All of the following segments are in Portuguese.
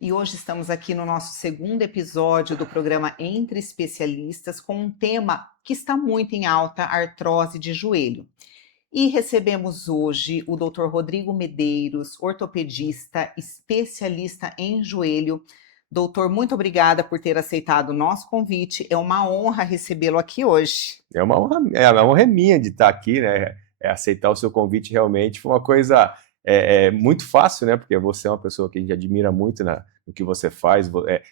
E hoje estamos aqui no nosso segundo episódio do programa Entre Especialistas com um tema que está muito em alta, artrose de joelho. E recebemos hoje o Dr. Rodrigo Medeiros, ortopedista, especialista em joelho. Doutor, muito obrigada por ter aceitado o nosso convite. É uma honra recebê-lo aqui hoje. É uma honra minha de estar aqui, né? Aceitar o seu convite realmente foi uma coisa muito fácil, né? Porque você é uma pessoa que a gente admira muito no que você faz,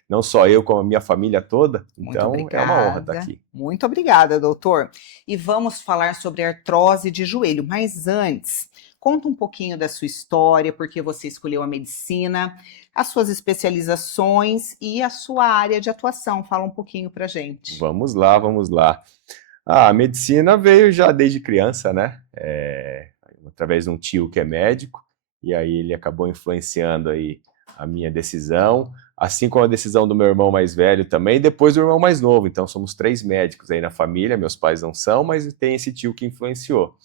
não só eu, como a minha família toda. Muito Então, é uma honra estar obrigada. aqui. Muito obrigada, doutor. E vamos falar sobre artrose de joelho. Mas antes, conta um pouquinho da sua história, por que você escolheu a medicina, as suas especializações e a sua área de atuação. Fala um pouquinho pra gente. Vamos lá, vamos lá. A medicina veio já desde criança, né? Através de um tio que é médico, e aí ele acabou influenciando aí a minha decisão, assim como a decisão do meu irmão mais velho também, e depois do irmão mais novo. Então somos 3 médicos aí na família, meus pais não são, mas tem esse tio que influenciou.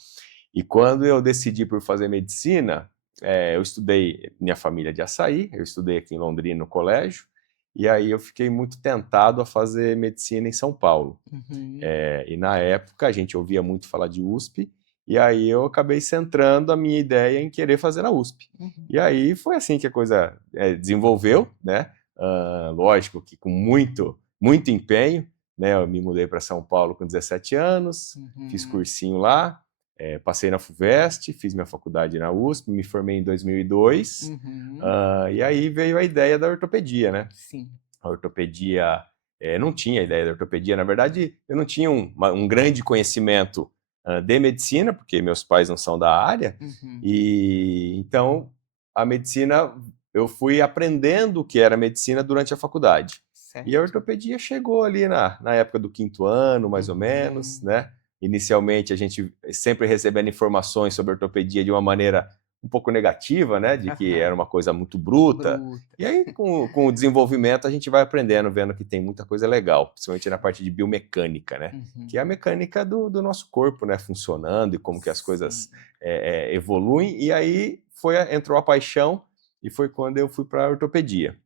E quando eu decidi por fazer medicina, eu estudei, minha família é de Açaí, eu estudei aqui em Londrina no colégio, e aí eu fiquei muito tentado a fazer medicina em São Paulo. Uhum, E na época a gente ouvia muito falar de USP, e aí eu acabei centrando a minha ideia em querer fazer na USP. uhum. E aí foi assim que a coisa desenvolveu, né? Lógico que com muito, muito empenho, né? Eu me mudei para São Paulo com 17 anos, fiz Uhum, cursinho lá, passei na FUVEST, fiz minha faculdade na USP, me formei em 2002, uhum. e aí veio a ideia da ortopedia, né? Sim. A ortopedia, não tinha ideia da ortopedia, na verdade, eu não tinha um grande conhecimento de medicina, porque meus pais não são da área, Uhum. e então a medicina, eu fui aprendendo o que era medicina durante a faculdade. E a Certo. ortopedia chegou ali na época do 5º ano, mais ou menos, Uhum. né? Inicialmente a gente sempre recebendo informações sobre ortopedia de uma maneira um pouco negativa, né? De que era Aham. uma coisa muito bruta, Bruta. e aí, com o desenvolvimento, a gente vai aprendendo, vendo que tem muita coisa legal, principalmente na parte de biomecânica, né? Que é a Uhum. mecânica do nosso corpo, né? Funcionando e como que as Sim. coisas evoluem. E aí entrou a paixão e foi quando eu fui para a ortopedia.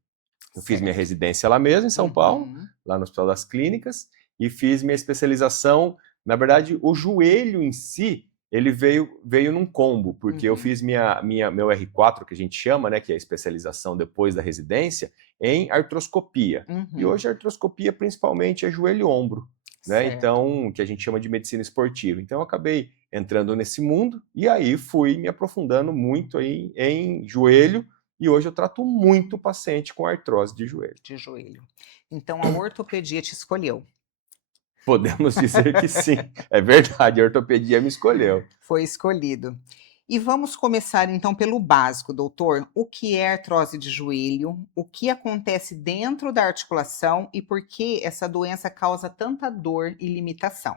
Eu fiz minha Certo. residência lá mesmo, em São Paulo, Uhum. lá no Hospital das Clínicas, e fiz minha especialização. Na verdade, o joelho em si, ele veio num combo, porque eu Uhum. fiz meu R4, que a gente chama, né, que é a especialização depois da residência, em artroscopia. E Uhum. hoje a artroscopia principalmente é joelho e ombro, né? Certo. Então, que a gente chama de medicina esportiva. Então, eu acabei entrando nesse mundo e aí fui me aprofundando muito aí em joelho, e hoje eu trato muito paciente com artrose de joelho. De joelho. Então a ortopedia te escolheu. Podemos dizer que sim. É verdade, a ortopedia me escolheu. Foi escolhido. E vamos começar então pelo básico, doutor. O que é artrose de joelho? O que acontece dentro da articulação e por que essa doença causa tanta dor e limitação?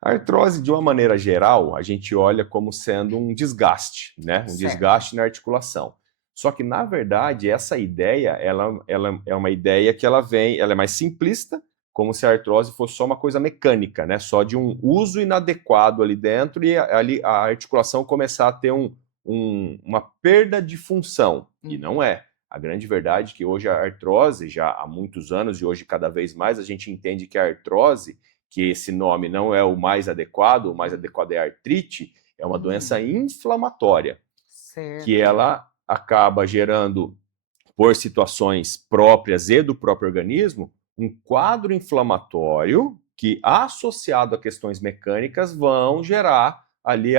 A artrose, de uma maneira geral, a gente olha como sendo um desgaste, né? Um Certo. desgaste na articulação. Só que, na verdade, essa ideia, ela é uma ideia que ela é mais simplista, como se a artrose fosse só uma coisa mecânica, né? Só de um uso inadequado ali dentro e ali a articulação começar a ter uma perda de função. E não Uhum. é. A grande verdade é que hoje a artrose, já há muitos anos e hoje cada vez mais, a gente entende que a artrose, que esse nome não é o mais adequado é artrite, é uma doença Hum, inflamatória, que certo. ela acaba gerando, por situações próprias e do próprio organismo, um quadro inflamatório que, associado a questões mecânicas, vão gerar ali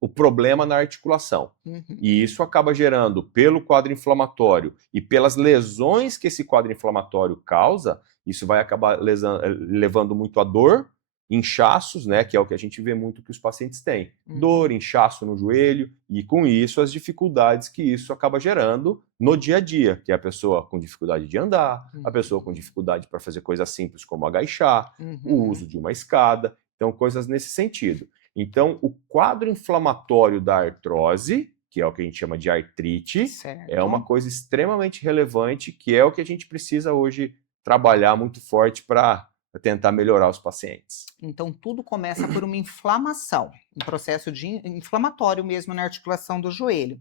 o problema na articulação. E Uhum. isso acaba gerando, pelo quadro inflamatório e pelas lesões que esse quadro inflamatório causa, isso vai acabar levando muito a dor, inchaços, né, que é o que a gente vê muito que os pacientes têm. Dor, Uhum. inchaço no joelho, e com isso as dificuldades que isso acaba gerando no dia a dia, que é a pessoa com dificuldade de andar, a pessoa com Uhum. dificuldade para fazer coisas simples como agachar, o Uhum. uso de uma escada, então coisas nesse sentido. Então, o quadro inflamatório da artrose, que é o que a gente chama de artrite, é uma Certo. coisa extremamente relevante, que é o que a gente precisa hoje trabalhar muito forte para tentar melhorar os pacientes. Então tudo começa por uma inflamação, um processo inflamatório mesmo na articulação do joelho.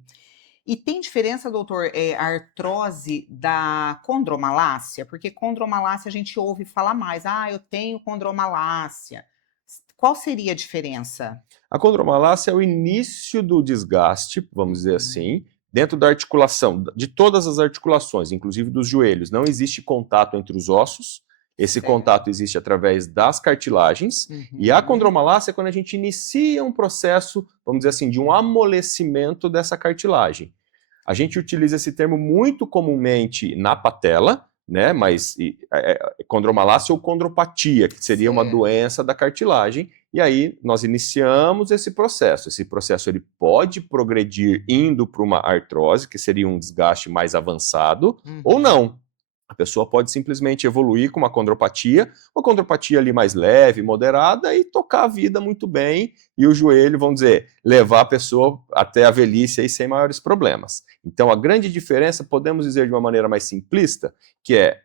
E tem diferença, doutor, a artrose da condromalácia? Porque condromalácia a gente ouve falar mais. Ah, eu tenho condromalácia. Qual seria a diferença? A condromalácia é o início do desgaste, vamos dizer Uhum. assim, dentro da articulação, de todas as articulações, inclusive dos joelhos. Não existe contato entre os ossos, esse Certo. contato existe através das cartilagens, e a Uhum. condromalácia é quando a gente inicia um processo, vamos dizer assim, de um amolecimento dessa cartilagem. A gente utiliza esse termo muito comumente na patela, né? Mas condromalácia ou condropatia, que seria uma Certo. doença da cartilagem, e aí nós iniciamos esse processo. Esse processo ele pode progredir indo para uma artrose, que seria um desgaste mais avançado, ou Uhum. não. A pessoa pode simplesmente evoluir com uma condropatia ali mais leve, moderada, e tocar a vida muito bem, e o joelho, vamos dizer, levar a pessoa até a velhice aí sem maiores problemas. Então, a grande diferença, podemos dizer de uma maneira mais simplista, que é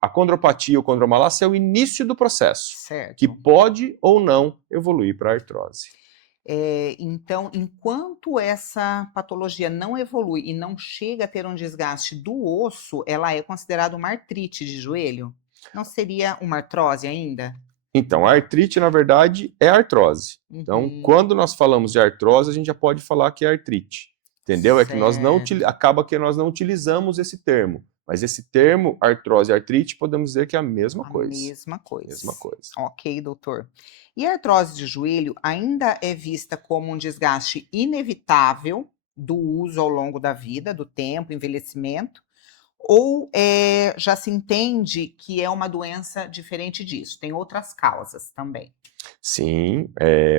a condropatia ou condromalácia é o início do processo, que Certo. pode ou não evoluir para a artrose. Então, enquanto essa patologia não evolui e não chega a ter um desgaste do osso, ela é considerada uma artrite de joelho? Não seria uma artrose ainda? Então, a artrite, na verdade, é artrose. Então, Uhum. quando nós falamos de artrose, a gente já pode falar que é artrite. Entendeu? É que nós não Certo. acaba que nós não utilizamos esse termo. Mas esse termo, artrose e artrite, podemos dizer que é a mesma A coisa. mesma coisa. Mesma coisa. Ok, doutor. E a artrose de joelho ainda é vista como um desgaste inevitável do uso ao longo da vida, do tempo, envelhecimento, ou já se entende que é uma doença diferente disso? Tem outras causas também. Sim,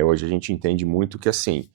hoje a gente entende muito que assim,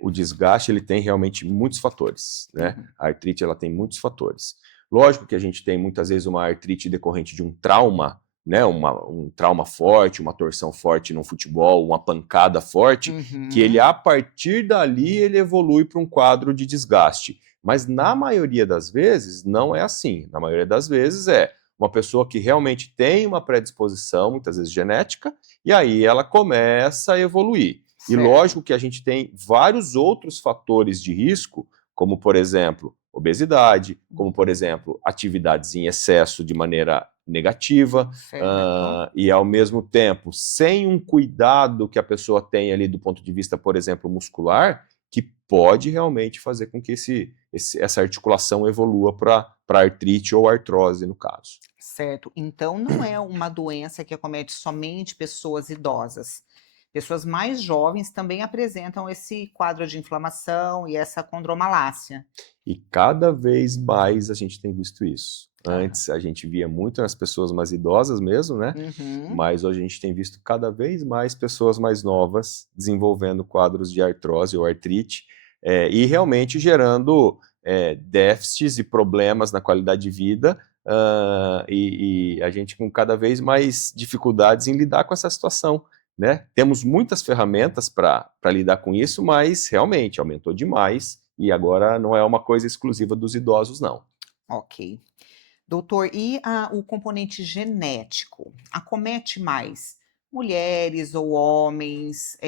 o desgaste ele tem realmente muitos fatores, né? Uhum. A artrite ela tem muitos fatores. Lógico que a gente tem muitas vezes uma artrite decorrente de um trauma, né? Um trauma forte, uma torção forte no futebol, uma pancada forte, que ele Uhum. a partir dali ele evolui para um quadro de desgaste. Mas na maioria das vezes não é assim. Na maioria das vezes é uma pessoa que realmente tem uma predisposição, muitas vezes genética, e aí ela começa a evoluir. E Certo. lógico que a gente tem vários outros fatores de risco, como por exemplo, obesidade, como por exemplo, atividades em excesso de maneira negativa, Certo. e ao mesmo tempo, sem um cuidado que a pessoa tem ali do ponto de vista, por exemplo, muscular, que pode realmente fazer com que essa articulação evolua para artrite ou artrose, no caso. Certo. Então não é uma doença que acomete somente pessoas idosas. Pessoas mais jovens também apresentam esse quadro de inflamação e essa condromalácia. E cada vez mais a gente tem visto isso. Aham. Antes a gente via muito nas pessoas mais idosas mesmo, né? Uhum. Mas hoje a gente tem visto cada vez mais pessoas mais novas desenvolvendo quadros de artrose ou artrite, e realmente gerando déficits e problemas na qualidade de vida, e a gente com cada vez mais dificuldades em lidar com essa situação. Né? Temos muitas ferramentas para lidar com isso, mas realmente aumentou demais e agora não é uma coisa exclusiva dos idosos, não. Ok. Doutor, e o componente genético? Acomete mais mulheres ou homens?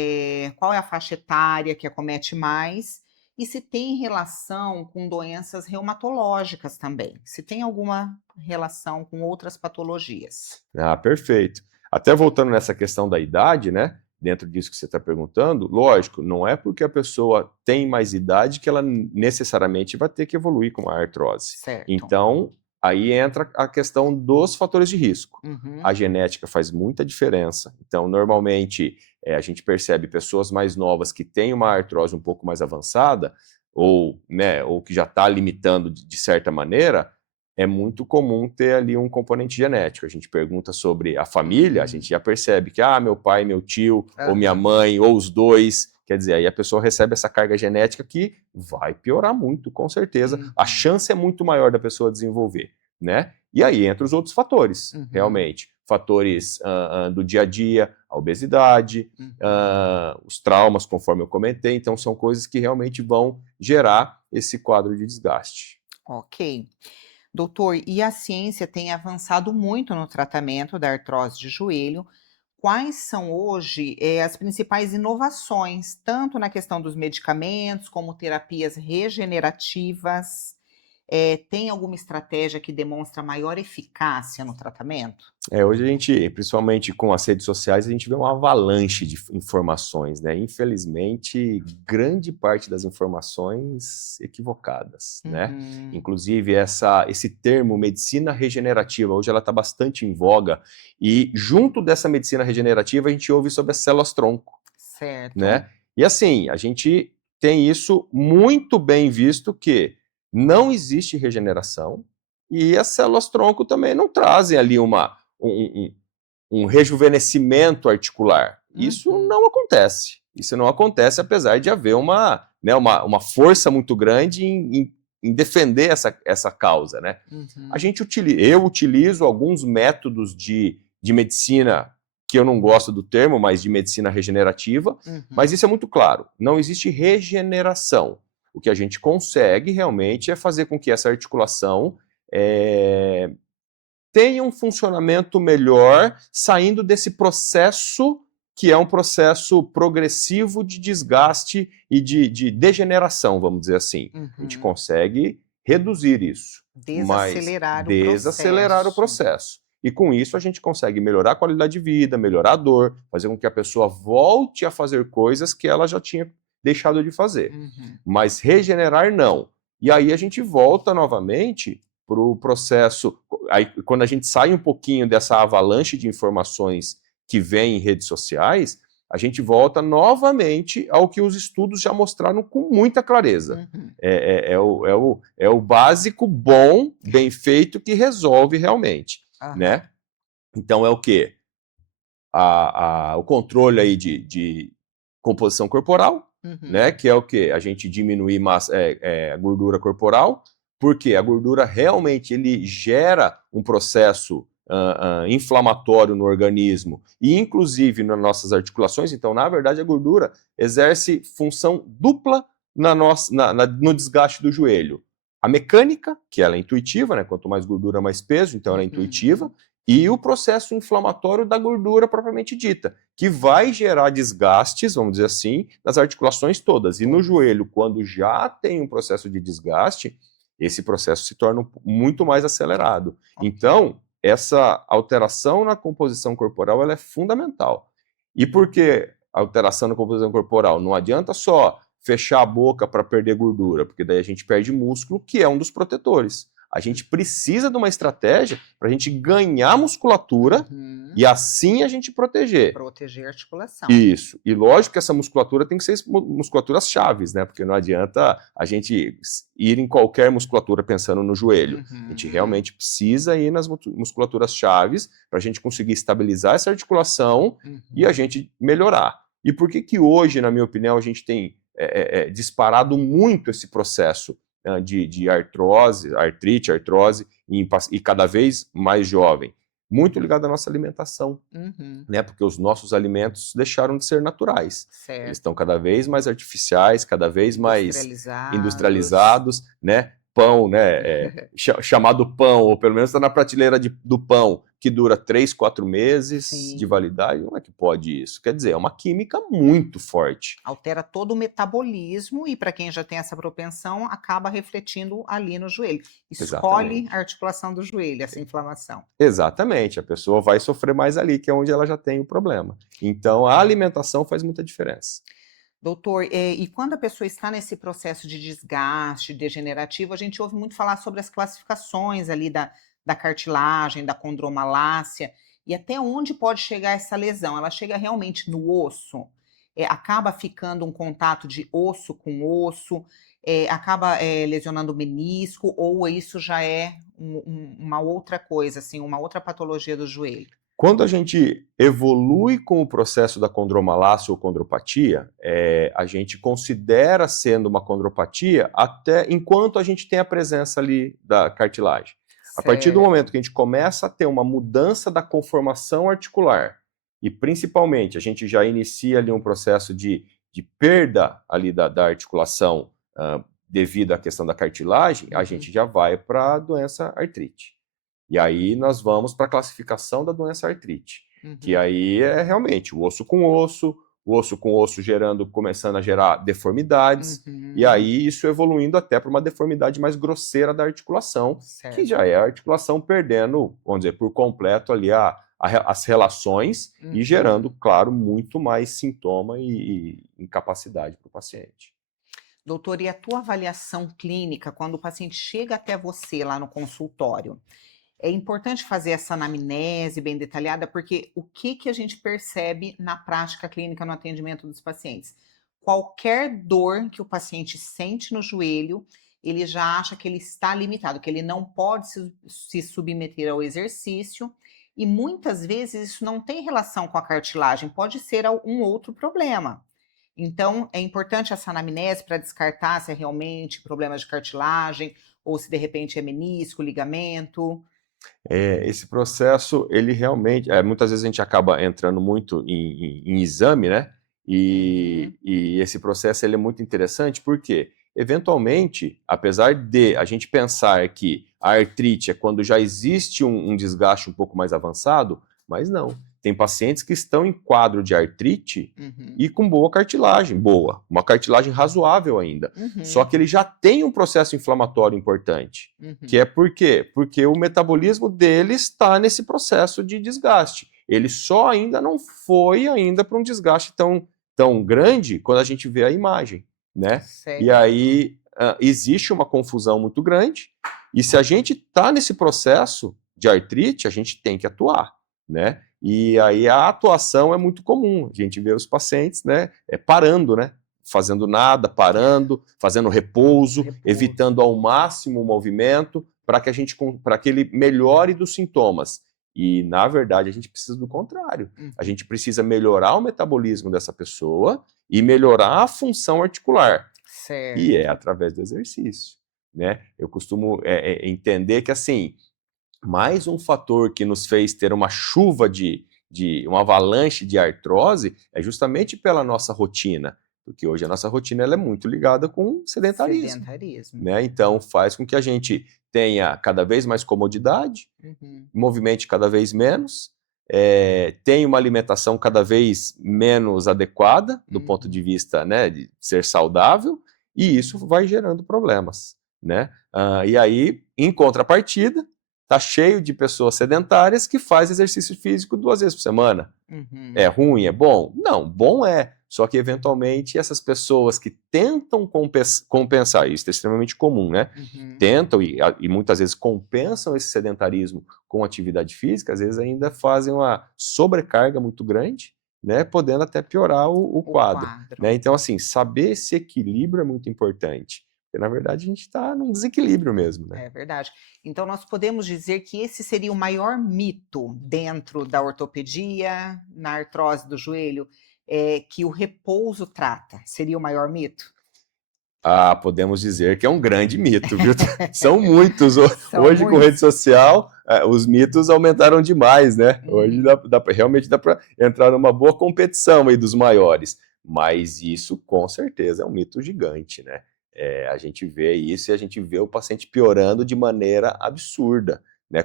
Qual é a faixa etária que acomete mais? E se tem relação com doenças reumatológicas também? Se tem alguma relação com outras patologias? Ah, perfeito. Até voltando nessa questão da idade, né? Dentro disso que você está perguntando, lógico, não é porque a pessoa tem mais idade que ela necessariamente vai ter que evoluir com a artrose. Certo. Então, aí entra a questão dos fatores de risco. A Uhum. genética faz muita diferença. Então, normalmente, a gente percebe pessoas mais novas que têm uma artrose um pouco mais avançada, ou, né, ou que já está limitando de certa maneira, é muito comum ter ali um componente genético. A gente pergunta sobre a família, a gente já percebe que, meu pai, meu tio, ou minha Aham. mãe, ou os dois. Quer dizer, aí a pessoa recebe essa carga genética que vai piorar muito, com certeza. A Uhum. chance é muito maior da pessoa desenvolver, né? E aí entra os outros fatores, Uhum. realmente. Fatores do dia a dia, a obesidade, Uhum. os traumas, conforme eu comentei. Então, são coisas que realmente vão gerar esse quadro de desgaste. Ok. Doutor, e a ciência tem avançado muito no tratamento da artrose de joelho, quais são hoje as principais inovações, tanto na questão dos medicamentos, como terapias regenerativas? Tem alguma estratégia que demonstra maior eficácia no tratamento? Hoje a gente, principalmente com as redes sociais, a gente vê uma avalanche de informações, né? Infelizmente, grande parte das informações equivocadas, né? Uhum, Inclusive, esse termo medicina regenerativa, hoje ela está bastante em voga, e junto dessa medicina regenerativa a gente ouve sobre as células-tronco, certo. né? E assim, a gente tem isso muito bem visto que não existe regeneração e as células-tronco também não trazem ali um rejuvenescimento articular. Isso Uhum, não acontece. Isso não acontece apesar de haver uma força muito grande em defender essa causa, né? uhum, Eu utilizo alguns métodos de medicina que eu não gosto do termo, mas de medicina regenerativa, mas uhum. isso é muito claro, não existe regeneração. O que a gente consegue realmente é fazer com que essa articulação é, tenha um funcionamento melhor, saindo desse processo que é um processo progressivo de desgaste e de degeneração, vamos dizer assim. A gente Uhum. consegue reduzir isso, mas Desacelerar o desacelerar o processo. processo. E com isso a gente consegue melhorar a qualidade de vida, melhorar a dor, fazer com que a pessoa volte a fazer coisas que ela já tinha deixado de fazer. Uhum. Mas regenerar não. E aí a gente volta novamente para o processo. Aí, quando a gente sai um pouquinho dessa avalanche de informações que vem em redes sociais, a gente volta novamente ao que os estudos já mostraram com muita clareza. Uhum. É o básico bom, bem feito, que resolve realmente, Aham. né? Então é o quê? O controle aí de composição corporal, Uhum. né? Que é o quê? A gente diminuir a gordura corporal, porque a gordura realmente ele gera um processo inflamatório no organismo e inclusive nas nossas articulações. Então, na verdade, a gordura exerce função dupla no desgaste do joelho. A mecânica, que ela é intuitiva, né? Quanto mais gordura, mais peso, então ela é intuitiva, Uhum. e o processo inflamatório da gordura propriamente dita, que vai gerar desgastes, vamos dizer assim, nas articulações todas. E no Todas. joelho, quando já tem um processo de desgaste, esse processo se torna muito mais acelerado. Ok. Então, essa alteração na composição corporal ela é fundamental. E por que alteração na composição corporal? Não adianta só fechar a boca para perder gordura, porque daí a gente perde músculo, que é um dos protetores. A gente precisa de uma estratégia para a gente ganhar musculatura Uhum. e assim a gente proteger. Proteger a articulação. Isso. E lógico que essa musculatura tem que ser musculaturas chaves, né? Porque não adianta a gente ir em qualquer musculatura pensando no joelho. A gente Uhum. realmente precisa ir nas musculaturas chaves para a gente conseguir estabilizar essa articulação e a Uhum. gente melhorar. E por que hoje, na minha opinião, a gente tem disparado muito esse processo de artrose, e cada vez mais jovem? Muito ligado à nossa alimentação, Uhum. né? Porque os nossos alimentos deixaram de ser naturais. Eles estão Certo. cada vez mais artificiais, cada vez mais Industrializados. industrializados, né? Pão, né? Chamado pão, ou pelo menos está na prateleira do pão, que dura 3, 4 meses de Sim. validade. Como é que pode isso? Quer dizer, é uma química muito forte. Altera todo o metabolismo e para quem já tem essa propensão, acaba refletindo ali no joelho. Escolhe a Exatamente. articulação do joelho, essa inflamação. Exatamente. A pessoa vai sofrer mais ali, que é onde ela já tem o problema. Então, a alimentação faz muita diferença. Doutor, e quando a pessoa está nesse processo de desgaste degenerativo, a gente ouve muito falar sobre as classificações ali da cartilagem, da condromalácia, e até onde pode chegar essa lesão? Ela chega realmente no osso? Acaba ficando um contato de osso com osso? Acaba, lesionando o menisco? Ou isso já é uma outra coisa, assim, uma outra patologia do joelho? Quando a gente evolui com o processo da condromalácia ou condropatia, a gente considera sendo uma condropatia até enquanto a gente tem a presença ali da cartilagem. A partir do momento Certo. que a gente começa a ter uma mudança da conformação articular, e principalmente a gente já inicia ali um processo de perda ali da articulação devido à questão da cartilagem, a Uhum. gente já vai para a doença artrite. E aí nós vamos para a classificação da doença artrite. Que Uhum. aí é realmente o osso com osso começando a gerar deformidades, e Uhum. aí isso evoluindo até para uma deformidade mais grosseira da articulação, que Certo. já é a articulação perdendo, vamos dizer, por completo ali as relações e gerando, Uhum. claro, muito mais sintoma e incapacidade para o paciente. Doutor, e a tua avaliação clínica quando o paciente chega até você lá no consultório? É importante fazer essa anamnese bem detalhada, porque o que que a gente percebe na prática clínica no atendimento dos pacientes? Qualquer dor que o paciente sente no joelho, ele já acha que ele está limitado, que ele não pode se submeter ao exercício, e muitas vezes isso não tem relação com a cartilagem, pode ser um outro problema. Então, é importante essa anamnese para descartar se é realmente problema de cartilagem ou se de repente é menisco, ligamento. Esse processo, ele realmente, muitas vezes a gente acaba entrando muito em exame, né? Uhum, E esse processo ele é muito interessante porque, eventualmente, apesar de a gente pensar que a artrite é quando já existe um desgaste um pouco mais avançado, mas não. Tem pacientes que estão em quadro de artrite uhum, e com boa cartilagem, uma cartilagem razoável ainda. Só uhum, que ele já tem um processo inflamatório importante. Que uhum. é por quê? Porque o metabolismo dele está nesse processo de desgaste. Ele só ainda não foi ainda para um desgaste tão grande quando a gente vê a imagem, né? E Certo. aí existe uma confusão muito grande, e se a gente está nesse processo de artrite, a gente tem que atuar, né? E aí a atuação é muito comum, a gente vê os pacientes, né, parando, né? Fazendo nada, parando, fazendo repouso, Repouso. evitando ao máximo o movimento para que ele melhore dos sintomas. E, na verdade, a gente precisa do contrário. A Uhum. gente precisa melhorar o metabolismo dessa pessoa e melhorar a função articular. E é Certo. através do exercício, né? Eu costumo entender que, assim, mais um fator que nos fez ter uma chuva de uma avalanche de artrose é justamente pela nossa rotina, porque hoje a nossa rotina ela é muito ligada com sedentarismo, Sedentarismo. né? Então faz com que a gente tenha cada vez mais comodidade, Uhum. movimente cada vez menos, tenha uma alimentação cada vez menos adequada do ponto de Uhum. vista, né, de ser saudável, e isso vai gerando problemas, né? E aí, em contrapartida, tá cheio de pessoas sedentárias que faz exercício físico 2 vezes por semana. É Uhum. ruim, é bom? Não, bom é. Só que, eventualmente, essas pessoas que tentam compensar, isso é extremamente comum, né? Uhum. Tentam e muitas vezes compensam esse sedentarismo com atividade física, às vezes ainda fazem uma sobrecarga muito grande, né? Podendo até piorar o O quadro, quadro. né? Então, assim, saber esse equilíbrio é muito importante. Porque, na verdade, a gente está num desequilíbrio mesmo, né? É verdade. Então nós podemos dizer que esse seria o maior mito dentro da ortopedia, na artrose do joelho, que o repouso trata. Seria o maior mito? Ah, podemos dizer que é um grande mito, viu? São muitos. São Hoje, com rede muitos. social, os mitos aumentaram demais, né? Hoje Uhum. realmente dá para entrar numa boa competição aí dos maiores. Mas isso, com certeza, é um mito gigante, né? A gente vê isso e a gente vê o paciente piorando de maneira absurda, né?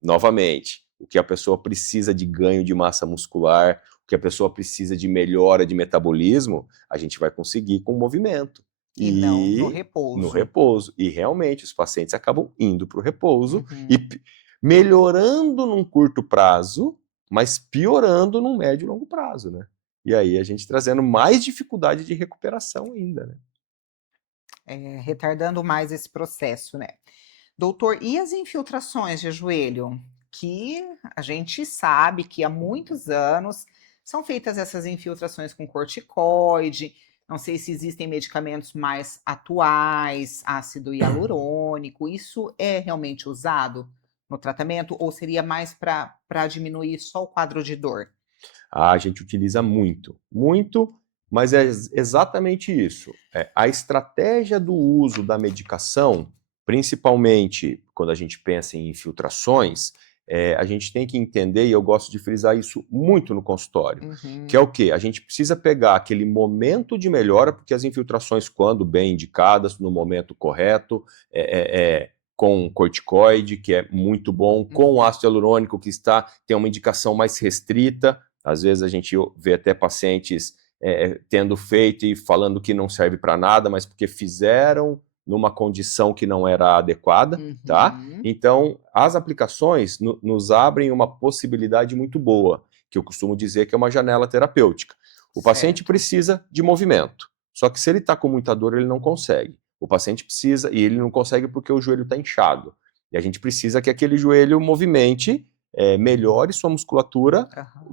Novamente, o que a pessoa precisa de ganho de massa muscular, o que a pessoa precisa de melhora de metabolismo, a gente vai conseguir com o movimento. E não no E no repouso. repouso. E realmente os pacientes acabam indo para o repouso e Uhum. melhorando num curto prazo, mas piorando num médio e longo prazo, né? E aí a gente trazendo mais dificuldade de recuperação ainda, né? Retardando mais esse processo, né? Doutor, e as infiltrações de joelho? Que a gente sabe que há muitos anos são feitas essas infiltrações com corticoide. Não sei se existem medicamentos mais atuais, ácido hialurônico. Isso é realmente usado no tratamento ou seria mais para diminuir só o quadro de dor? A gente utiliza muito, muito, mas é exatamente isso. A estratégia do uso da medicação, principalmente quando a gente pensa em infiltrações, a gente tem que entender, e eu gosto de frisar isso muito no consultório, que é o Uhum, quê? A gente precisa pegar aquele momento de melhora, porque as infiltrações, quando bem indicadas, no momento correto, com corticoide, que é muito bom, com ácido hialurônico, que tem uma indicação mais restrita. Às vezes a gente vê até pacientes tendo feito e falando que não serve para nada, mas porque fizeram numa condição que não era adequada, tá? Então, as aplicações nos abrem uma possibilidade muito boa, que eu costumo dizer que é uma janela terapêutica. O paciente precisa de movimento, só que se ele está com muita dor, ele não consegue. O paciente precisa, e ele não consegue porque o joelho está inchado. E a gente precisa que aquele joelho movimente, melhore sua musculatura,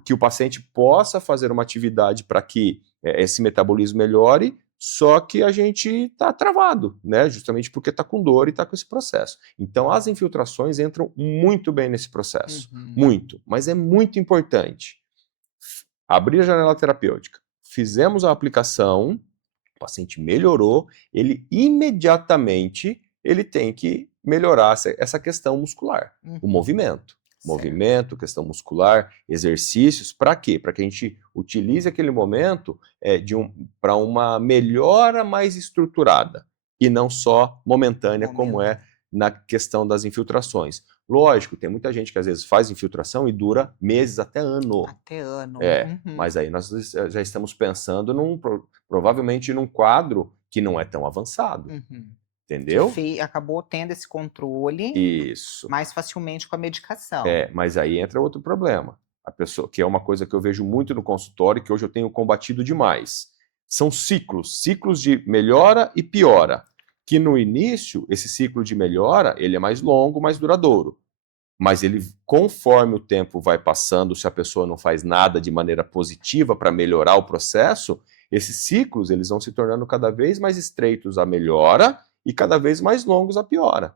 que o paciente possa fazer uma atividade para que esse metabolismo melhore, só que a gente está travado, né? Justamente porque está com dor e está com esse processo. Então, as infiltrações entram muito bem nesse processo. Muito. Mas é muito importante. Abrir a janela terapêutica. Fizemos a aplicação, o paciente melhorou, ele imediatamente tem que melhorar essa questão muscular, o movimento. Movimento, questão muscular, exercícios, para quê? Para que a gente utilize aquele momento para uma melhora mais estruturada e não só momentânea, como é na questão das infiltrações. Lógico, tem muita gente que às vezes faz infiltração e dura meses até ano. Até ano. Mas aí nós já estamos pensando provavelmente num quadro que não é tão avançado. Entendeu? Que acabou tendo esse controle mais facilmente com a medicação. Mas aí entra outro problema. A pessoa, que é uma coisa que eu vejo muito no consultório, que hoje eu tenho combatido demais. São ciclos de melhora e piora. Que no início, esse ciclo de melhora, ele é mais longo, mais duradouro. Mas ele, conforme o tempo vai passando, se a pessoa não faz nada de maneira positiva para melhorar o processo, esses ciclos eles vão se tornando cada vez mais estreitos a melhora e cada vez mais longos a piora.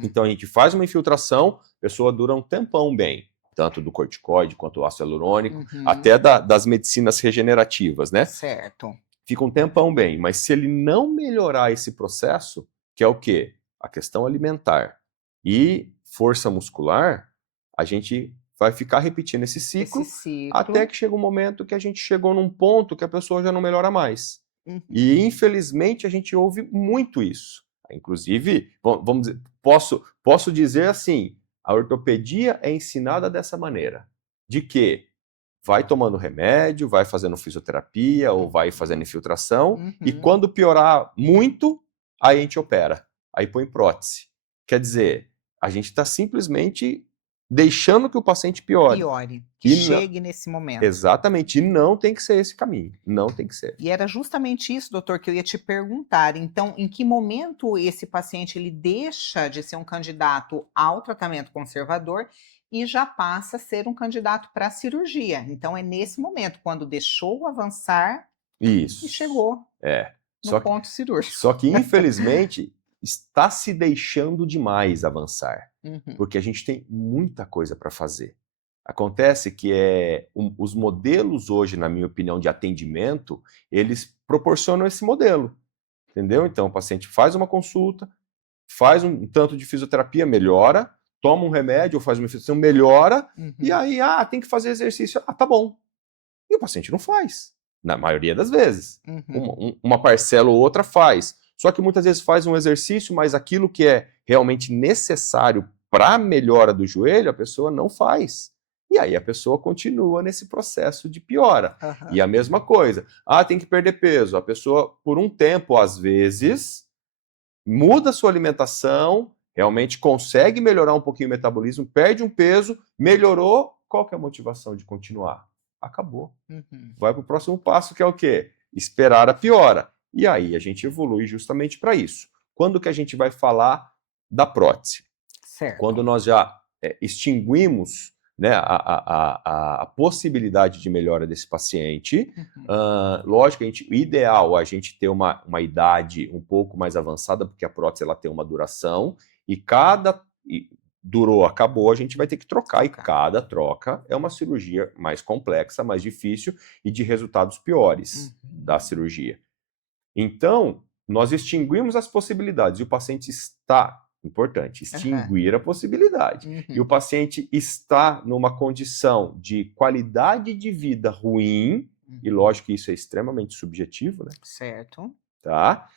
Então a gente faz uma infiltração, a pessoa dura um tempão bem, tanto do corticoide quanto do ácido hialurônico, até das medicinas regenerativas, né? Certo. Fica um tempão bem, mas se ele não melhorar esse processo, que é o quê? A questão alimentar e força muscular, a gente vai ficar repetindo esse ciclo até que chega um momento que a gente chegou num ponto que a pessoa já não melhora mais. E, infelizmente, a gente ouve muito isso. Inclusive, vamos dizer, posso dizer assim, a ortopedia é ensinada dessa maneira, de que vai tomando remédio, vai fazendo fisioterapia ou vai fazendo infiltração, e quando piorar muito, aí a gente opera, aí põe prótese. Quer dizer, a gente está simplesmente deixando que o paciente piore. Que chegue nesse momento. Exatamente, e não tem que ser esse caminho, não tem que ser. E era justamente isso, doutor, que eu ia te perguntar. Então, em que momento esse paciente ele deixa de ser um candidato ao tratamento conservador e já passa a ser um candidato para a cirurgia? Então, é nesse momento, quando deixou avançar e chegou no ponto cirúrgico. Só que, infelizmente, está se deixando demais avançar, porque a gente tem muita coisa para fazer. Acontece que os modelos hoje, na minha opinião, de atendimento, eles proporcionam esse modelo, entendeu? Então, o paciente faz uma consulta, faz um tanto de fisioterapia, melhora, toma um remédio ou faz uma infiltração, melhora, e aí, tem que fazer exercício. Tá bom. E o paciente não faz, na maioria das vezes. Uma parcela ou outra faz. Só que muitas vezes faz um exercício, mas aquilo que é realmente necessário para a melhora do joelho, a pessoa não faz. E aí a pessoa continua nesse processo de piora. E a mesma coisa. Tem que perder peso. A pessoa, por um tempo, às vezes, muda a sua alimentação, realmente consegue melhorar um pouquinho o metabolismo, perde um peso, melhorou. Qual que é a motivação de continuar? Acabou. Vai para o próximo passo, que é o quê? Esperar a piora. E aí a gente evolui justamente para isso. Quando que a gente vai falar da prótese? Quando nós já extinguimos, né, a possibilidade de melhora desse paciente. Lógico, o ideal é a gente ter uma idade um pouco mais avançada, porque a prótese ela tem uma duração, e durou, acabou, a gente vai ter que trocar, e cada troca é uma cirurgia mais complexa, mais difícil e de resultados piores da cirurgia. Então, nós extinguimos as possibilidades e o paciente está, importante, extinguir a possibilidade. E o paciente está numa condição de qualidade de vida ruim, e lógico que isso é extremamente subjetivo, né? Certo. Tá?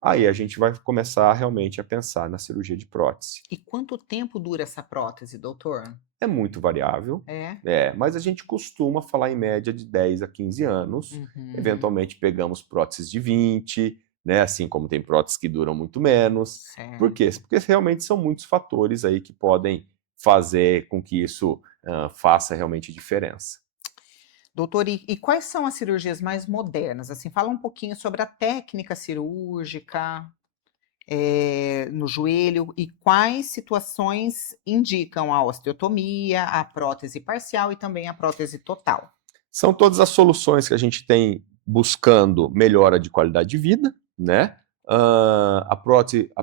aí a gente vai começar realmente a pensar na cirurgia de prótese. E quanto tempo dura essa prótese, doutor? É muito variável, É? mas a gente costuma falar em média de 10 a 15 anos. Uhum, Eventualmente pegamos próteses de 20, né? Assim como tem próteses que duram muito menos. Por quê? certo. Porque realmente são muitos fatores aí que podem fazer com que isso faça realmente diferença. Doutor, e quais são as cirurgias mais modernas? Assim, fala um pouquinho sobre a técnica cirúrgica, no joelho e quais situações indicam a osteotomia, a prótese parcial e também a prótese total. São todas as soluções que a gente tem buscando melhora de qualidade de vida, né? A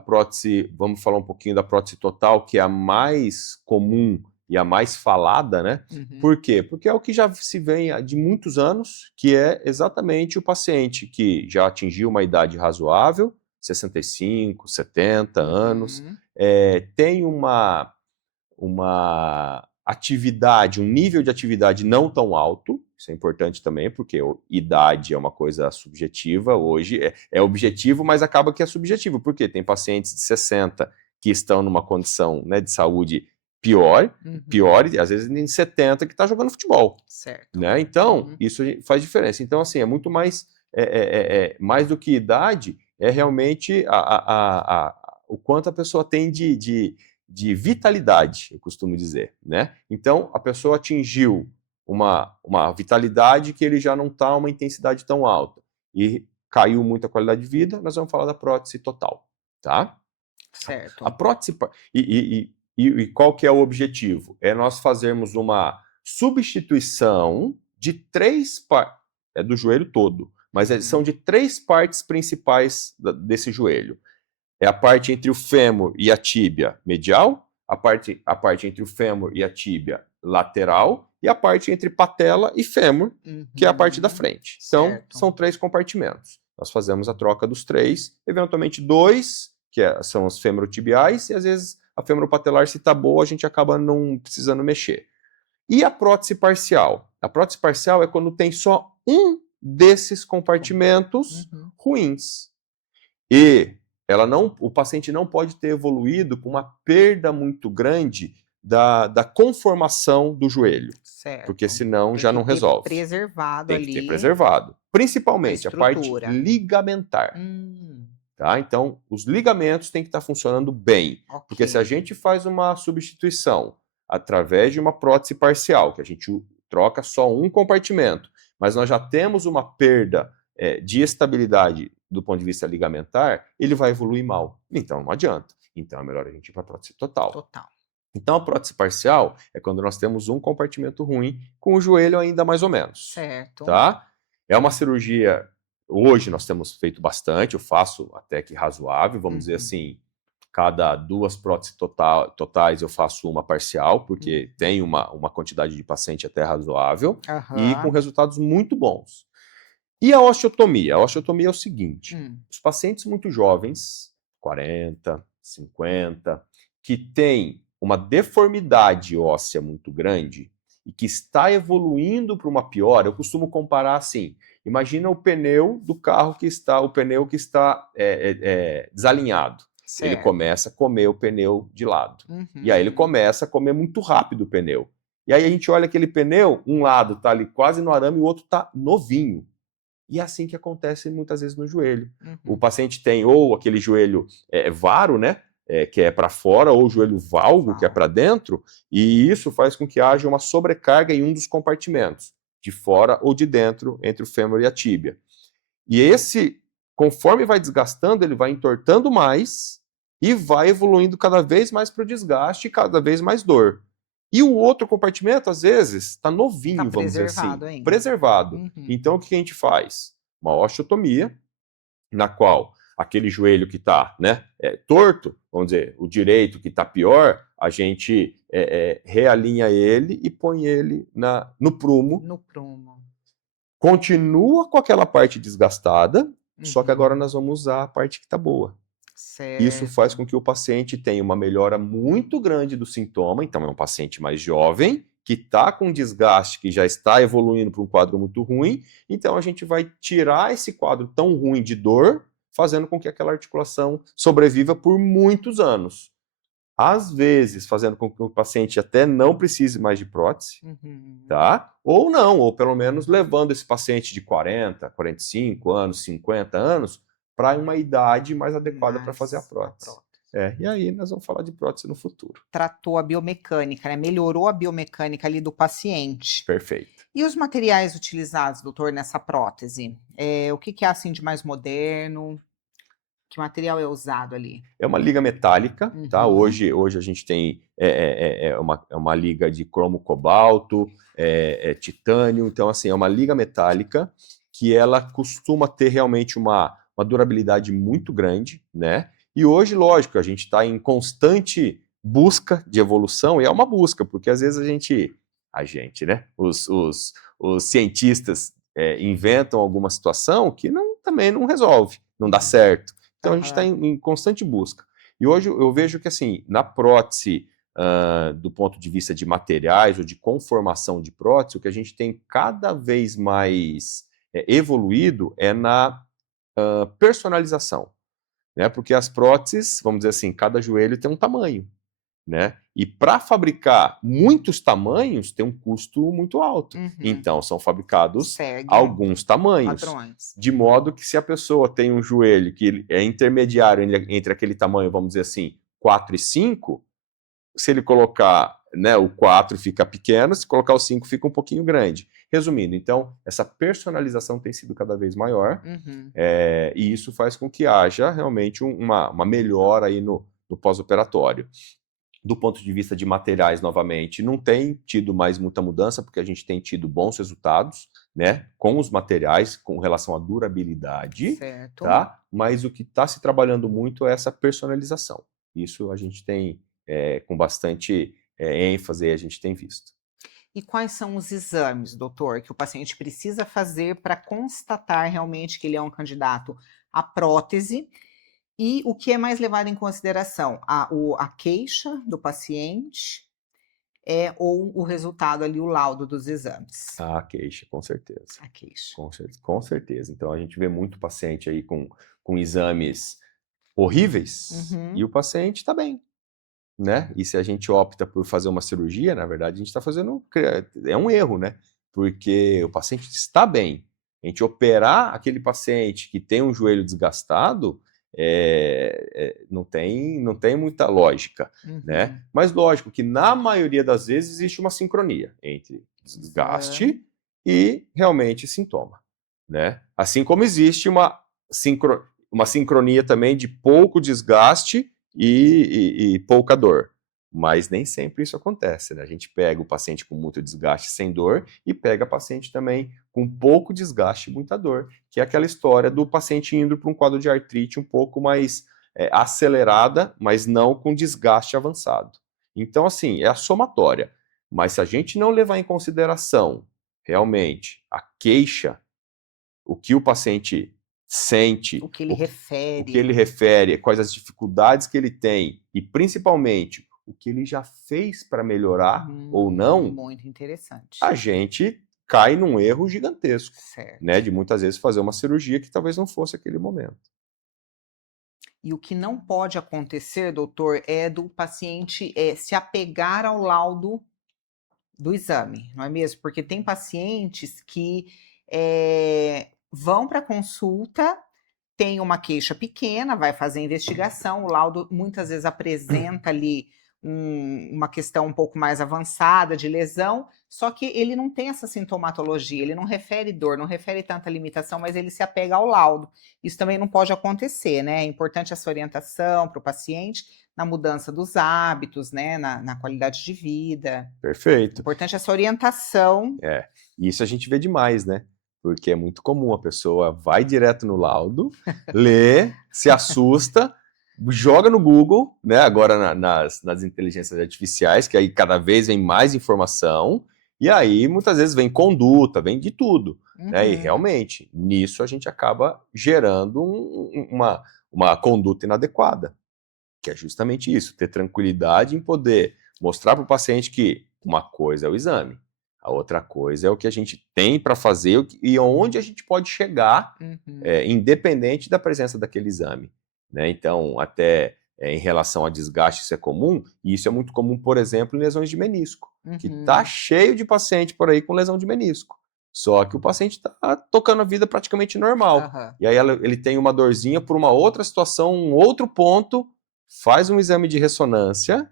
prótese, vamos falar um pouquinho da prótese total, que é a mais comum e a mais falada, né? Uhum, Por quê? Porque é o que já se vem há de muitos anos, que é exatamente o paciente que já atingiu uma idade razoável, 65, 70 anos, uhum, tem uma atividade, um nível de atividade não tão alto, isso é importante também, porque idade é uma coisa subjetiva, hoje é objetivo, mas acaba que é subjetivo, porque tem pacientes de 60 que estão numa condição, né, de saúde uhum, pior, e às vezes em 70 que está jogando futebol, certo. né? Então, Uhum, isso faz diferença. Então, assim, é muito mais, mais do que idade, é realmente o quanto a pessoa tem de vitalidade, eu costumo dizer, né? Então, a pessoa atingiu uma vitalidade que ele já não está uma intensidade tão alta e caiu muito a qualidade de vida, nós vamos falar da prótese total, tá? A certo. prótese e qual que é o objetivo? É nós fazermos uma substituição de três partes, é do joelho todo, mas são Uhum, de três partes principais desse joelho. É a parte entre o fêmur e a tíbia medial, a parte entre o fêmur e a tíbia lateral e a parte entre patela e fêmur, que é a parte da uhum, frente. Então, certo. são três compartimentos. Nós fazemos a troca dos três, eventualmente dois, que são os femorotibiais, e às vezes a femoropatelar, se está boa, a gente acaba não precisando mexer. E a prótese parcial? A prótese parcial é quando tem só um desses Com- compartimentos Uhum, ruins. E o paciente não pode ter evoluído com uma perda muito grande da conformação do joelho, porque certo. senão Tem já que não ter resolve. preservado Tem que ter ali preservado, a principalmente a parte estrutura. ligamentar, Hum, tá? Então, os ligamentos têm que estar funcionando bem, ok. porque se a gente faz uma substituição através de uma prótese parcial, que a gente troca só um compartimento, mas nós já temos uma perda de estabilidade do ponto de vista ligamentar, ele vai evoluir mal. Então não adianta. Então é melhor a gente ir para a prótese total. Total. Então a prótese parcial é quando nós temos um compartimento ruim com o joelho ainda mais ou menos, Certo. tá? É uma cirurgia, hoje nós temos feito bastante, eu faço até que razoável, vamos dizer Uhum, assim, cada duas próteses totais eu faço uma parcial, porque tem uhum. uma quantidade de paciente até razoável e com Aham. resultados muito bons. E a osteotomia? A osteotomia é o seguinte: Hum, os pacientes muito jovens, 40, 50, que têm uma deformidade óssea muito grande e que está evoluindo para uma pior, eu costumo comparar assim: imagina o pneu do carro o pneu que está desalinhado. Ele certo. começa a comer o pneu de lado. E aí ele Uhum. começa a comer muito rápido o pneu. E aí a gente olha aquele pneu, um lado está ali quase no arame e o outro está novinho. E é assim que acontece muitas vezes no joelho. O Uhum. paciente tem ou aquele joelho varo, né? Que é para fora, ou o joelho valgo, que é para Uau. dentro, e isso faz com que haja uma sobrecarga em um dos compartimentos, de fora ou de dentro, entre o fêmur e a tíbia. E esse, conforme vai desgastando, ele vai entortando mais e vai evoluindo cada vez mais para o desgaste e cada vez mais dor. E o outro compartimento, às vezes, está Tá novinho, vamos dizer assim, preservado ainda. preservado. Uhum. Então, o que a gente faz? Uma osteotomia, na qual aquele joelho que está torto, vamos dizer, o direito que está pior, a gente realinha ele e põe ele no prumo, No prumo. continua com aquela parte desgastada, só que agora Uhum. nós vamos usar a parte que está boa. Isso faz Certo. com que o paciente tenha uma melhora muito grande do sintoma, então é um paciente mais jovem, que está com desgaste, que já está evoluindo para um quadro muito ruim, então a gente vai tirar esse quadro tão ruim de dor, fazendo com que aquela articulação sobreviva por muitos anos. Às vezes, fazendo com que o paciente até não precise mais de prótese, tá? Ou não, ou pelo menos levando esse paciente de 40, 45 anos, 50 anos, para uma idade mais adequada para fazer a prótese. E aí nós vamos falar de prótese no futuro. Tratou a biomecânica, né? Melhorou a biomecânica ali do paciente. Perfeito. E os materiais utilizados, doutor, nessa prótese? O que há assim de mais moderno? Que material é usado ali? É uma liga metálica, tá? Uhum. Hoje a gente tem uma liga de cromo cobalto, titânio, então assim, é uma liga metálica que ela costuma ter realmente uma durabilidade muito grande, né? E hoje, lógico, a gente está em constante busca de evolução, e é uma busca, porque às vezes né? Os cientistas inventam alguma situação que também não resolve, não dá certo. Então a gente está em constante busca. E hoje eu vejo que, assim, na prótese, do ponto de vista de materiais ou de conformação de prótese, o que a gente tem cada vez mais evoluído é na personalização, né? Porque as próteses, vamos dizer assim, cada joelho tem um tamanho, né? E para fabricar muitos tamanhos tem um custo muito alto. Então são fabricados alguns tamanhos, padrões. de modo que se a pessoa tem um joelho que é intermediário entre aquele tamanho, vamos dizer assim, 4 e 5, se ele colocar, né, o 4 fica pequeno, se colocar o 5 fica um pouquinho grande. Resumindo, então, essa personalização tem sido cada vez maior, e isso faz com que haja realmente uma melhora aí no pós-operatório. Do ponto de vista de materiais, novamente, não tem tido mais muita mudança, porque a gente tem tido bons resultados, né, com os materiais, com relação à durabilidade, tá? Mas o que está se trabalhando muito é essa personalização. Isso a gente tem com bastante ênfase, a gente tem visto. E quais são os exames, doutor, que o paciente precisa fazer para constatar realmente que ele é um candidato à prótese? E o que é mais levado em consideração? A queixa do paciente ou o resultado ali, o laudo dos exames? A queixa, com certeza. A queixa. Com certeza. Então a gente vê muito paciente aí com exames horríveis e o paciente está bem, né? E se a gente opta por fazer uma cirurgia, na verdade a gente está fazendo, é um erro, né? Porque o paciente está bem. A gente operar aquele paciente que tem um joelho desgastado, não tem muita lógica, né? Mas lógico que na maioria das vezes existe uma sincronia entre desgaste e realmente sintoma, né? Assim como existe uma sincronia também de pouco desgaste e pouca dor. Mas nem sempre isso acontece, né? A gente pega o paciente com muito desgaste sem dor e pega paciente também com pouco desgaste e muita dor, que é aquela história do paciente indo para um quadro de artrite um pouco mais acelerada, mas não com desgaste avançado. Então, assim, é a somatória. Mas se a gente não levar em consideração realmente a queixa, o que o paciente sente, o que ele refere, quais as dificuldades que ele tem e principalmente o que ele já fez para melhorar ou não, muito interessante. A gente cai num erro gigantesco, né, de muitas vezes fazer uma cirurgia que talvez não fosse aquele momento. E o que não pode acontecer, doutor, é do paciente se apegar ao laudo do exame, não é mesmo? Porque tem pacientes que vão para consulta, tem uma queixa pequena, vai fazer a investigação, o laudo muitas vezes apresenta ali uma questão um pouco mais avançada de lesão, só que ele não tem essa sintomatologia, ele não refere dor, não refere tanta limitação, mas ele se apega ao laudo. Isso também não pode acontecer, né? É importante essa orientação para o paciente na mudança dos hábitos, né? Na qualidade de vida. Perfeito. É importante essa orientação. Isso a gente vê demais, né? Porque é muito comum, a pessoa vai direto no laudo, lê, se assusta, joga no Google, né? Agora nas inteligências artificiais, que aí cada vez vem mais informação, e aí muitas vezes vem conduta, vem de tudo, né? E realmente, nisso a gente acaba gerando uma conduta inadequada, que é justamente isso, ter tranquilidade em poder mostrar para o paciente que uma coisa é o exame, A outra coisa é o que a gente tem para fazer e onde a gente pode chegar, independente da presença daquele exame, né? Então, até em relação a desgaste, isso é comum, e isso é muito comum, por exemplo, em lesões de menisco, que está cheio de paciente por aí com lesão de menisco. Só que o paciente está tocando a vida praticamente normal. E aí ele tem uma dorzinha por uma outra situação, um outro ponto, faz um exame de ressonância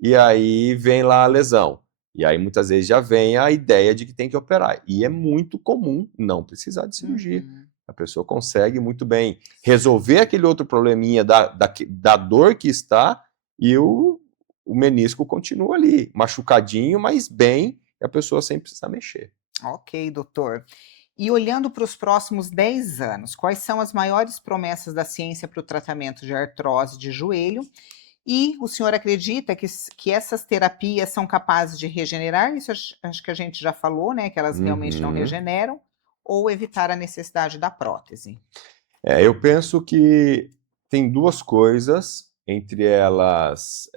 e aí vem lá a lesão. E aí muitas vezes já vem a ideia de que tem que operar. E é muito comum não precisar de cirurgia. A pessoa consegue muito bem resolver aquele outro probleminha da dor que está e o menisco continua ali, machucadinho, mas bem, e a pessoa sem precisar mexer. Ok, doutor. E olhando para os próximos 10 anos, quais são as maiores promessas da ciência para o tratamento de artrose de joelho? E o senhor acredita que essas terapias são capazes de regenerar? Isso acho que a gente já falou, né? Que elas realmente não regeneram, ou evitar a necessidade da prótese? Eu penso que tem duas coisas, entre elas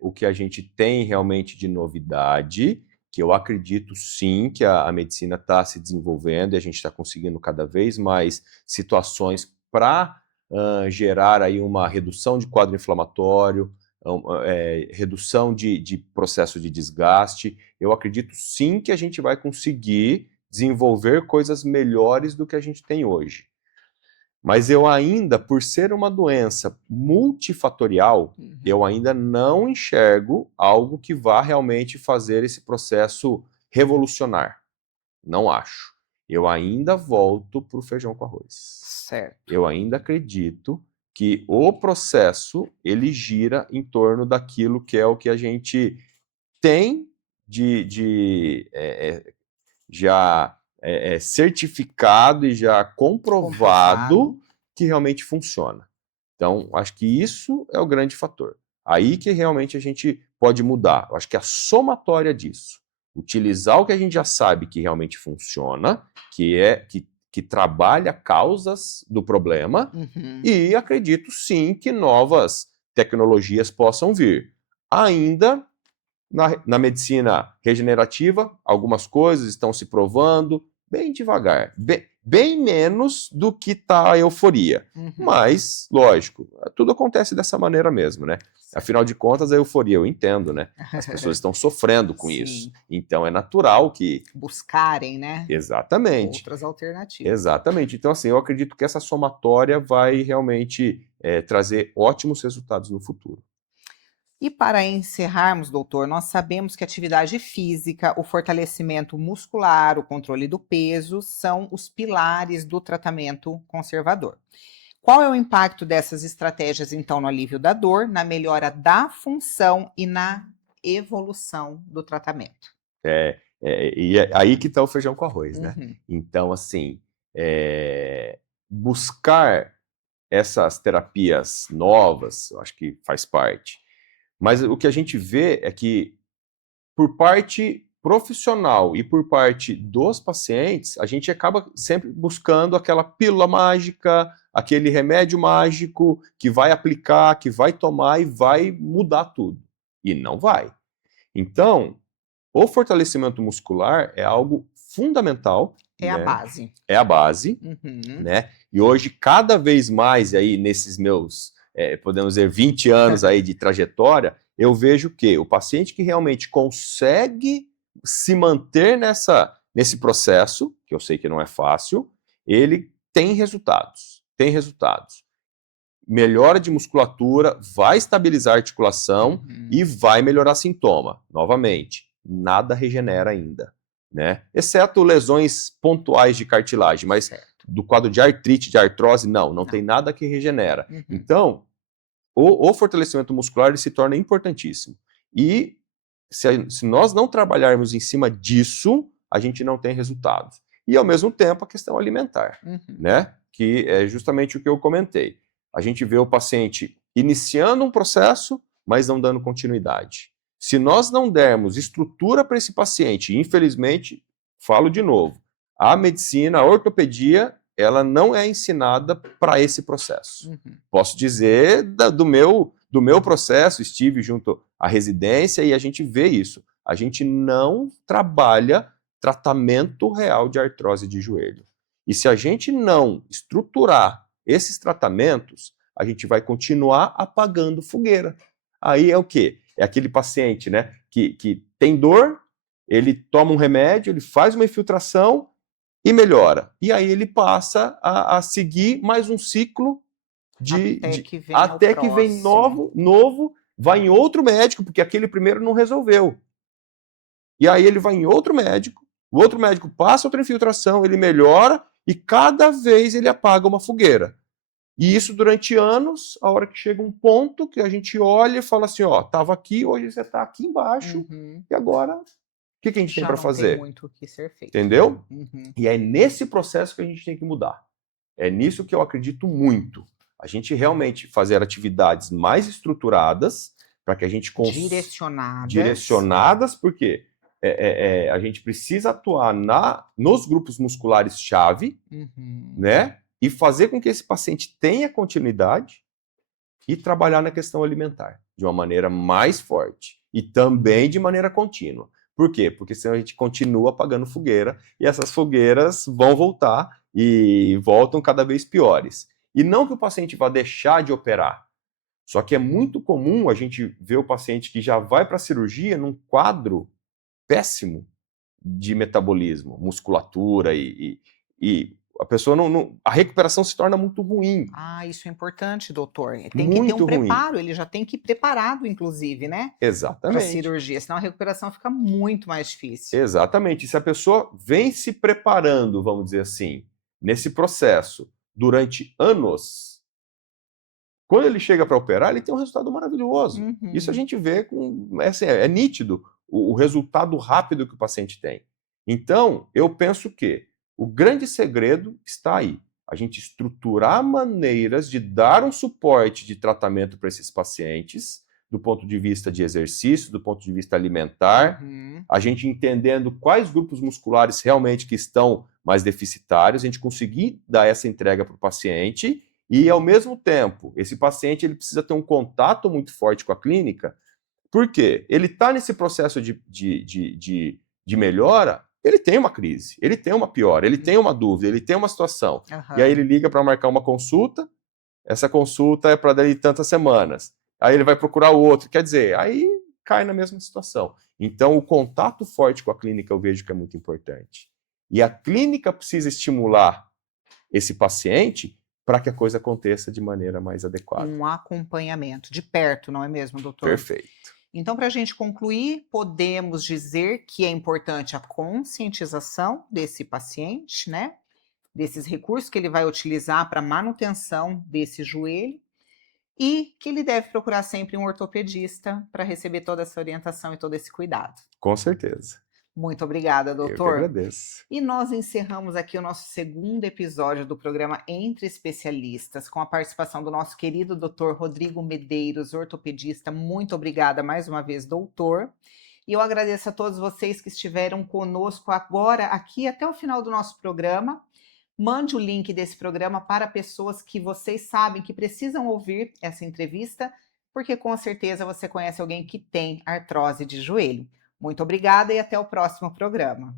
o que a gente tem realmente de novidade, que eu acredito sim que a medicina está se desenvolvendo e a gente está conseguindo cada vez mais situações para gerar aí uma redução de quadro inflamatório, redução de processo de desgaste. Eu acredito sim que a gente vai conseguir desenvolver coisas melhores do que a gente tem hoje. Mas eu ainda, por ser uma doença multifatorial, eu ainda não enxergo algo que vá realmente fazer esse processo revolucionar. Não acho. Eu ainda volto para o feijão com arroz. Certo. Eu ainda acredito que o processo, ele gira em torno daquilo que é o que a gente tem já certificado e já comprovado que realmente funciona. Então, acho que isso é o grande fator. Aí que realmente a gente pode mudar. Eu acho que a somatória disso, utilizar o que a gente já sabe que realmente funciona, que trabalha causas do problema, e acredito sim que novas tecnologias possam vir. Ainda na medicina regenerativa, algumas coisas estão se provando bem devagar, bem menos do que está a euforia. Mas, lógico, tudo acontece dessa maneira mesmo, né? Afinal de contas, a euforia, eu entendo, né? As pessoas estão sofrendo com isso. Então, é natural que buscarem, né? Exatamente. Outras alternativas. Exatamente. Então, assim, eu acredito que essa somatória vai realmente trazer ótimos resultados no futuro. E para encerrarmos, doutor, nós sabemos que a atividade física, o fortalecimento muscular, o controle do peso são os pilares do tratamento conservador. Qual é o impacto dessas estratégias, então, no alívio da dor, na melhora da função e na evolução do tratamento? E é aí que está o feijão com arroz, né? Então, assim, buscar essas terapias novas, eu acho que faz parte. Mas o que a gente vê é que, por parte profissional e por parte dos pacientes, a gente acaba sempre buscando aquela pílula mágica, aquele remédio mágico que vai aplicar, que vai tomar e vai mudar tudo. E não vai. Então, o fortalecimento muscular é algo fundamental. É a base. É a base, né? E hoje, cada vez mais, aí, nesses meus, podemos dizer, 20 anos aí de trajetória, eu vejo que o paciente que realmente consegue se manter nesse processo, que eu sei que não é fácil, ele tem resultados. Tem resultados. Melhora de musculatura, vai estabilizar a articulação e vai melhorar sintoma. Novamente, nada regenera ainda, né? Exceto lesões pontuais de cartilagem, mas do quadro de artrite, de artrose, não tem nada que regenera. Então, o fortalecimento muscular ele se torna importantíssimo. E se nós não trabalharmos em cima disso, a gente não tem resultados. E, ao mesmo tempo, a questão alimentar, né? Que é justamente o que eu comentei. A gente vê o paciente iniciando um processo, mas não dando continuidade. Se nós não dermos estrutura para esse paciente, infelizmente, falo de novo, a medicina, a ortopedia, ela não é ensinada para esse processo. Posso dizer do meu processo, estive junto à residência e a gente vê isso. A gente não trabalha tratamento real de artrose de joelho. E se a gente não estruturar esses tratamentos, a gente vai continuar apagando fogueira. Aí é o quê? É aquele paciente, né, que tem dor, ele toma um remédio, ele faz uma infiltração e melhora. E aí ele passa a seguir mais um ciclo Até que vem novo, vai em outro médico, porque aquele primeiro não resolveu. E aí ele vai em outro médico, o outro médico passa outra infiltração, ele melhora e cada vez ele apaga uma fogueira. E isso durante anos, a hora que chega um ponto que a gente olha e fala assim, ó, estava aqui, hoje você está aqui embaixo, e agora o que a gente tem Já para não tem fazer? muito o que ser feito. Entendeu? Uhum. E é nesse processo que a gente tem que mudar. É nisso que eu acredito muito. A gente realmente fazer atividades mais estruturadas para que a gente direcionadas, porque a gente precisa atuar nos grupos musculares-chave, né? E fazer com que esse paciente tenha continuidade e trabalhar na questão alimentar de uma maneira mais forte e também de maneira contínua. Por quê? Porque senão a gente continua apagando fogueira e essas fogueiras vão voltar e voltam cada vez piores. E não que o paciente vá deixar de operar, só que é muito comum a gente ver o paciente que já vai para a cirurgia num quadro péssimo de metabolismo, musculatura e a pessoa a recuperação se torna muito ruim. Ah, isso é importante, doutor. Tem que ter um preparo, ele já tem que ir preparado, inclusive, né? Para a Exatamente. cirurgia, senão a recuperação fica muito mais difícil. Exatamente. E se a pessoa vem se preparando, vamos dizer assim, nesse processo durante anos, quando ele chega para operar, ele tem um resultado maravilhoso. Isso a gente vê é nítido o resultado rápido que o paciente tem. Então, eu penso que o grande segredo está aí. A gente estruturar maneiras de dar um suporte de tratamento para esses pacientes, do ponto de vista de exercício, do ponto de vista alimentar, a gente entendendo quais grupos musculares realmente que estão mais deficitários, a gente conseguir dar essa entrega para o paciente e, ao mesmo tempo, esse paciente ele precisa ter um contato muito forte com a clínica, porque ele está nesse processo de melhora, ele tem uma crise, ele tem uma piora, ele tem uma dúvida, ele tem uma situação. E aí ele liga para marcar uma consulta, essa consulta é para daí tantas semanas. Aí ele vai procurar outro, quer dizer, aí cai na mesma situação. Então, o contato forte com a clínica eu vejo que é muito importante. E a clínica precisa estimular esse paciente para que a coisa aconteça de maneira mais adequada. Um acompanhamento, de perto, não é mesmo, doutor? Perfeito. Então, para a gente concluir, podemos dizer que é importante a conscientização desse paciente, né? Desses recursos que ele vai utilizar para manutenção desse joelho e que ele deve procurar sempre um ortopedista para receber toda essa orientação e todo esse cuidado. Com certeza. Muito obrigada, Eu que doutor. agradeço. E nós encerramos aqui o nosso segundo episódio do programa Entre Especialistas, com a participação do nosso querido doutor Rodrigo Medeiros, ortopedista. Muito obrigada mais uma vez, doutor. E eu agradeço a todos vocês que estiveram conosco agora, aqui até o final do nosso programa. Mande o link desse programa para pessoas que vocês sabem que precisam ouvir essa entrevista, porque com certeza você conhece alguém que tem artrose de joelho. Muito obrigada e até o próximo programa.